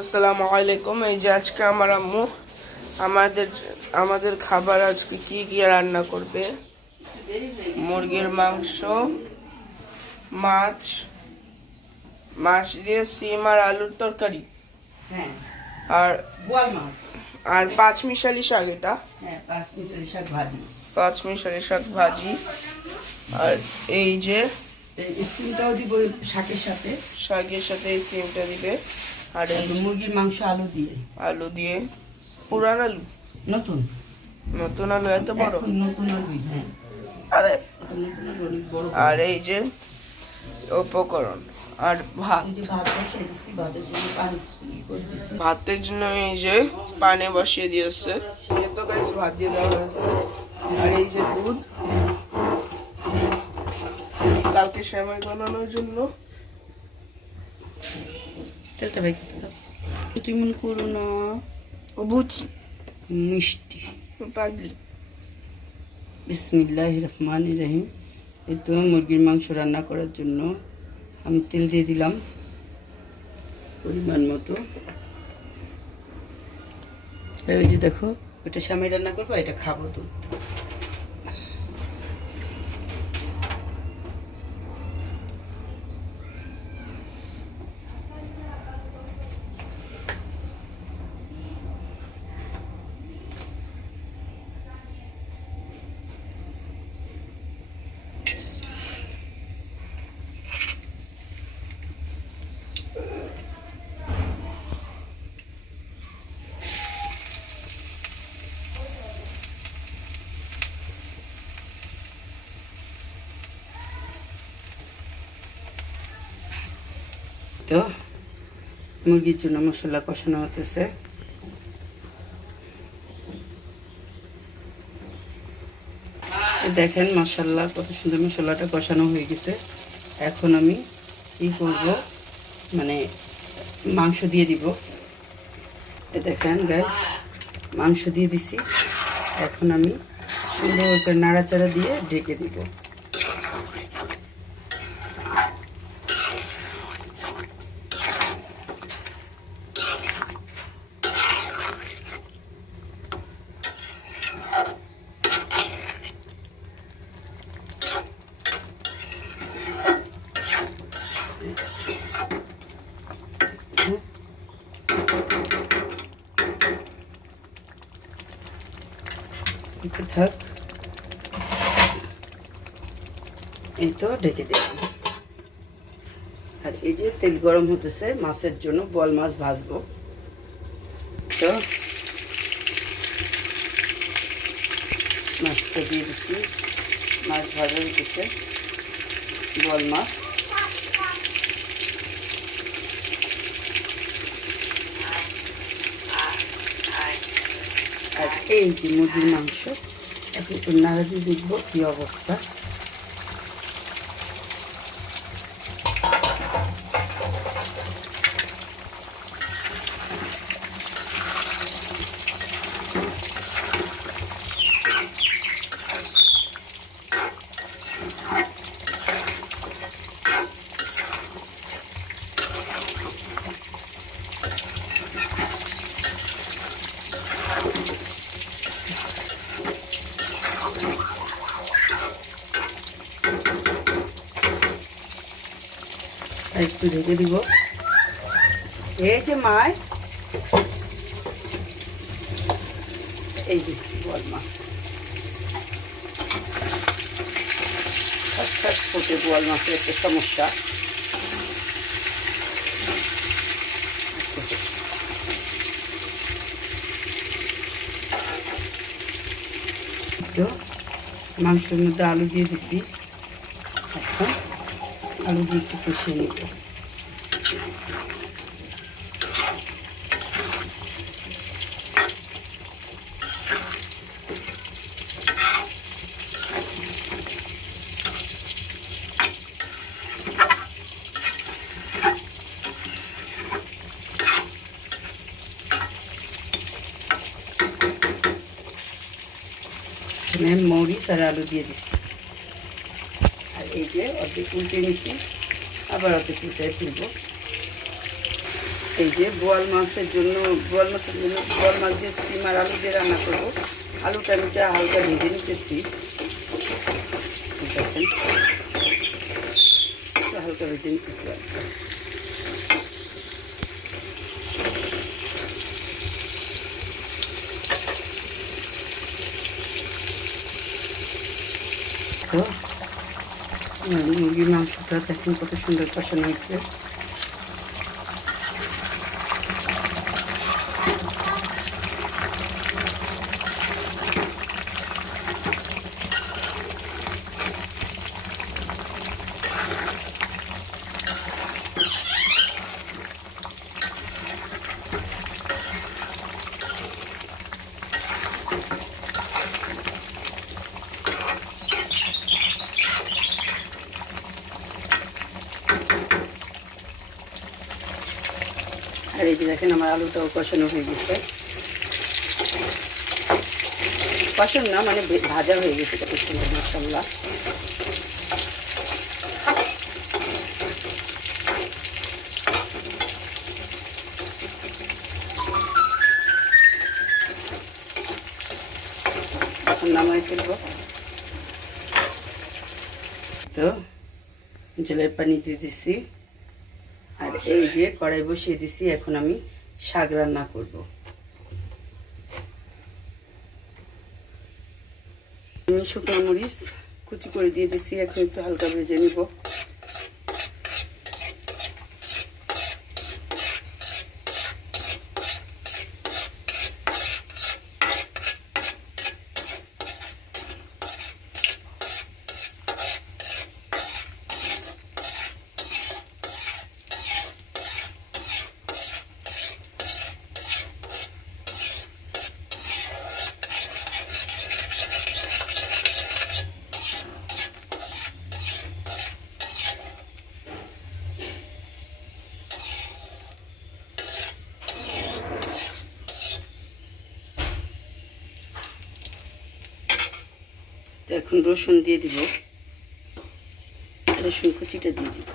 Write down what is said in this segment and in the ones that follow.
আসসালামু আলাইকুম। এই যে আজকে আমার আম্মু আমাদের আমাদের খাবার আজকে কি কি রান্না করবে। মুরগির মাংস, মাছ মাছ দিয়ে সিম আর আলুর তরকারি, হ্যাঁ, আর বোয়াল মাছ। আর পাঁচমিশালি শাক। এটা হ্যাঁ, পাঁচমিশালি শাক ভাজি। পাঁচমিশালি শাক ভাজি। আর এই যে এই সিমটাও দিব শাকের সাথে। শাকের সাথে এই সিমটা দিবে। আর এই মুরগির মাংস আলু দিয়ে। আলু দিয়ে, পুরান আলু, নতুন নতুন আলু এত বড়। এখন নতুন আলু, হ্যাঁ। আরে নতুন আলু অনেক বড়। আর এই যে উপকরণ আর ভাত। এই যে ভাত বসিয়ে দিচ্ছি, ভাতের জন্য পানি করে দিচ্ছি। ভাতের জন্য এই যে পানি বসিয়ে দিয়েছে। এই তো গাইস ভাত দিয়ে দেওয়া হয়েছে। আর এই যে দুধ, কালকে সেমাই বানানোর জন্য। তেলটা ভাই তুই মনে করো না, বুঝি মিষ্টি। পাগলি। বিসমিল্লাহির রহমানির রহিম। এই তো মুরগির মাংস রান্না করার জন্য আমি তেল দিয়ে দিলাম পরিমাণ মতো। আর ওই যে দেখো, ওটা সামনে রান্না করবো, এটা খাবো দুধ। তো মুরগির জন্য মশলা কষানো হতেছে। দেখেন মাশাআল্লাহ কত সুন্দর মশলাটা কষানো হয়ে গেছে। এখন আমি কি করব, মানে মাংস দিয়ে দিব। দেখেন গাইস, মাংস দিয়ে দিছি। এখন আমি সুন্দর করে নাড়াচাড়া দিয়ে ঢেকে দিব। থাক, এই তো ঢেকে দিলাম। আর এই যে তেল গরম হতেছে মাছের জন্য, বোয়াল মাছ ভাজবো। তো মাছটা দিয়ে দিচ্ছি, মাছ ভাজা হইতেছে, বোয়াল মাছ। আর এই যে মুরগির মাংস, একটু নাড়া দিয়ে দেখবো কি অবস্থা। একটু ঢেকে দিব। এই যে মাছ, এই যে বোয়াল মাছ, ফোটে। বোয়াল মাছের একটা সমস্যা, তো মাংসের মধ্যে আলু দিয়ে দিছি। এখন আলু দিয়ে একটু কষিয়ে নিব। মরিচ আর আলু দিয়ে দিচ্ছি। আর এই যে অর্ধেক উল্টে নিচ্ছি, আবার অর্ধেক উল্টে তুলব। এই যে বোয়াল মাছের জন্য বোয়াল মাছ দিয়ে সিম আর আলু দিয়ে রান্না করবো। আলুটা হালকা ভেজে নিতেছি, দেখেন একটু হালকা ভেজে নিতেছি। তো মুরগির মাংসটা দেখেন কত সুন্দর কষানো হয়েছে। আর এই যে দেখেন আমার আলুটাও কষানো হয়ে গেছে, কষানো না মানে ভাজা হয়ে গেছে কত সুন্দর মাশাআল্লাহ। এখন নামাই ফেলবো। তো জলের পানি দিয়ে দিছি, আর এই যে কড়াই বসিয়ে দিছি। এখন আমি শাক রান্না করব। আমি শুকনো মরিচ কুচি করে দিয়ে দিছি, এখন একটু হালকা ভেজে নিব। তো এখন রসুন দিয়ে দিব, রসুন কুচিটা দিয়ে দিব।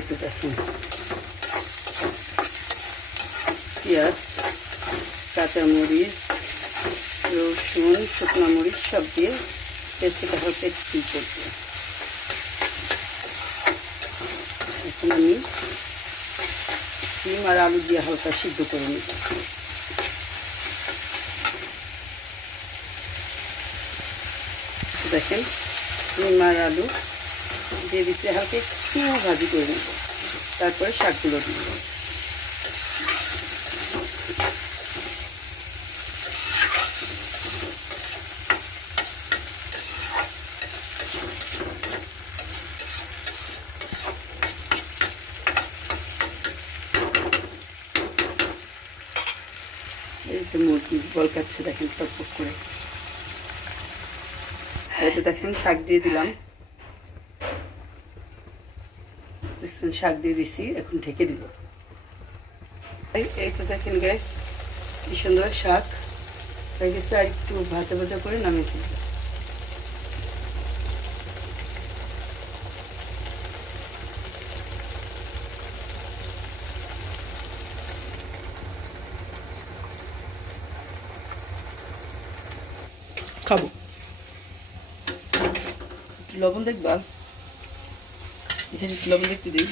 একটু দেখুন পেঁয়াজ, কাঁচামরিচ, রসুন, শুকনো মরিচ সব দিয়ে পেস্টটা হালকা একটু করবো। এখন আমি ডিম আর আলু দিয়ে হালকা সিদ্ধ করে নিব। দেখেন ডিম আর আলু দিয়ে দিতে হালকা একটু ভাজি করে নেব, তারপরে শাকগুলো দিব। এই তো মুরগি বল খাচ্ছে দেখেন টকটক করে। এই তো দেখেন শাক দিয়ে দিলাম, শাক দিয়ে দিছি, এখন ঢেকে দিব। এই তো দেখেন গ্যাস কি সুন্দর শাক হয়ে গেছে, আর একটু ভাজা ভাজা করে নামিয়ে ফেলবো। খাবো, লবণ দেখবা, এখানে লবণ দেখতে দিই।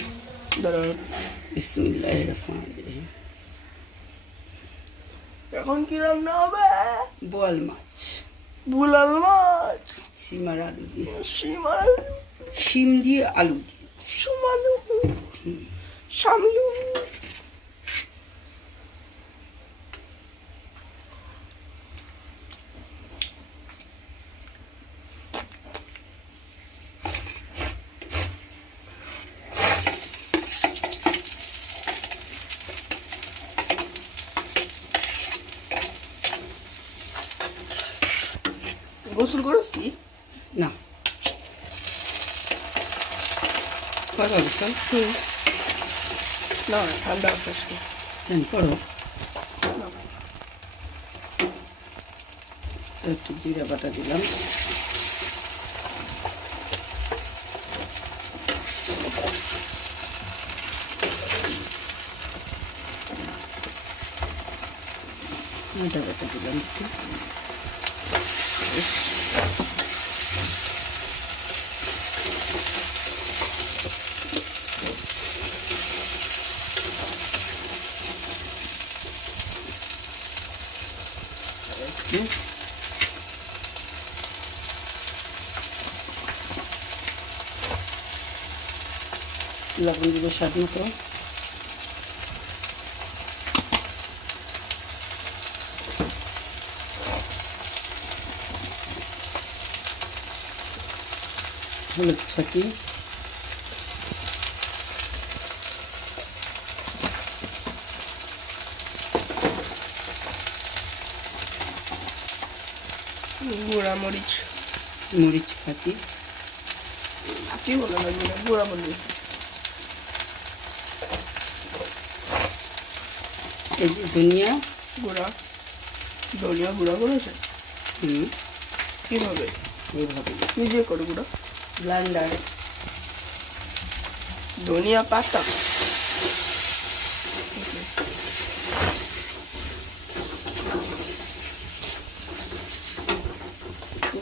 বিসমিল্লাহির রহমানির রহিম। এখন কি রান্না হবে? বোয়াল মাছ, বুলাল মাছ, সিম আর আলু দিয়ে, শিম দিয়ে আলু দিয়ে, সুমালু, শামলু। গোসল করেছি না করো গোসল না ঠান্ডা আছে আজকে। করো না। একটু জিরা বাটা দিলাম, আদা বাটা দিলাম একটু, লবণ দিব স্বাদ মতো, হলুদ ফাঁকি, গুঁড়া মরিচ, মরিচ ফাঁকি, কি বলে না গুঁড়া মরিচ। এই যে ধনিয়া গুঁড়া, ধনিয়া গুঁড়া করেছে হুম কিভাবে? এইভাবে নিজে করে গুঁড়া। ব্লান্ডার, ধনিয়া পাতা,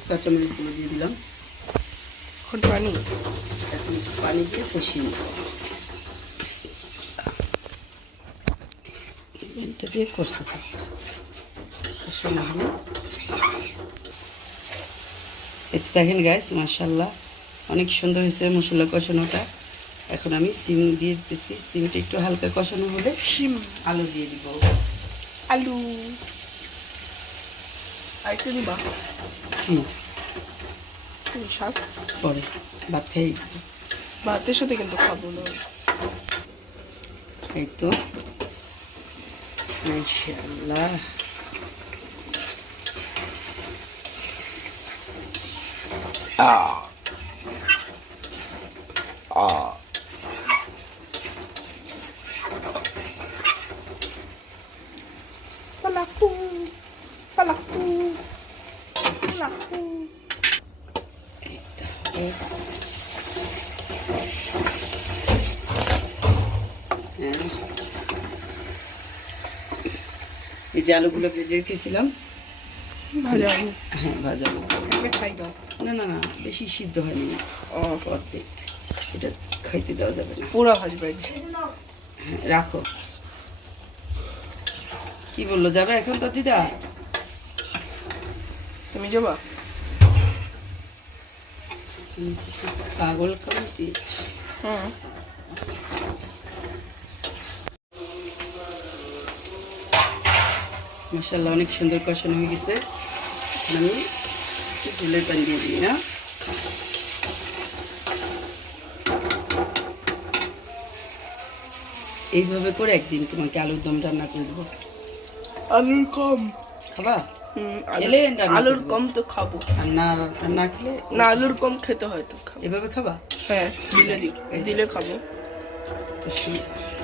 কাঁচামরিচগুলো দিয়ে দিলাম, এখন পানি, এখন পানি দিয়ে কষিয়ে নিব, এটা দিয়ে কষতে থাকি, কষানো হলে এটা দেখেন গাইস মাশাআল্লাহ অনেক সুন্দর হয়েছে মশলা কষানোটা। এখন আমি সিম দিয়ে দিতেছি, সিমটা একটু হালকা কষানো হলে শিম, আলু দিয়ে দিব, আলু আরেকটা দিবা হুম শাক। পরে ভাত খাই, ভাতের সাথে কিন্তু খাবো না। এই তো মাশাআল্লাহ Palaku, palaku, palaku. এই তো হ্যাঁ, এই যে আলুগুলো ভেজে রেখেছিলাম, ভাজা আলু হ্যাঁ ভাজা আলু। খাই দাও। না না না বেশি সিদ্ধ হয়নি, অর্ধেক, এটা খাইতে দেওয়া যাবে না, পুরা ভাজবে। হ্যাঁ রাখো। কি বললো যাবে এখন তো দিদা? তুমি যাবা? পাগল কেমন দিয়েছে। হুম। মাশাআল্লাহ অনেক সুন্দর কষানো হয়ে গেছে, আমি ঝোলের পানি দিয়ে দিই না, এইভাবে করে একদিন তোমাকে আলুর দম রান্না করে দেবো। আলুর কম খাবা? আলুর এলে রান্না আলুর করবো। কম তো খাবো আর না রান্না খেলে না, আলুর কম খেতে হয় তো খাবো। এভাবে খাবা? হ্যাঁ দিলে এই দিলে খাবো। তো সুন্দর।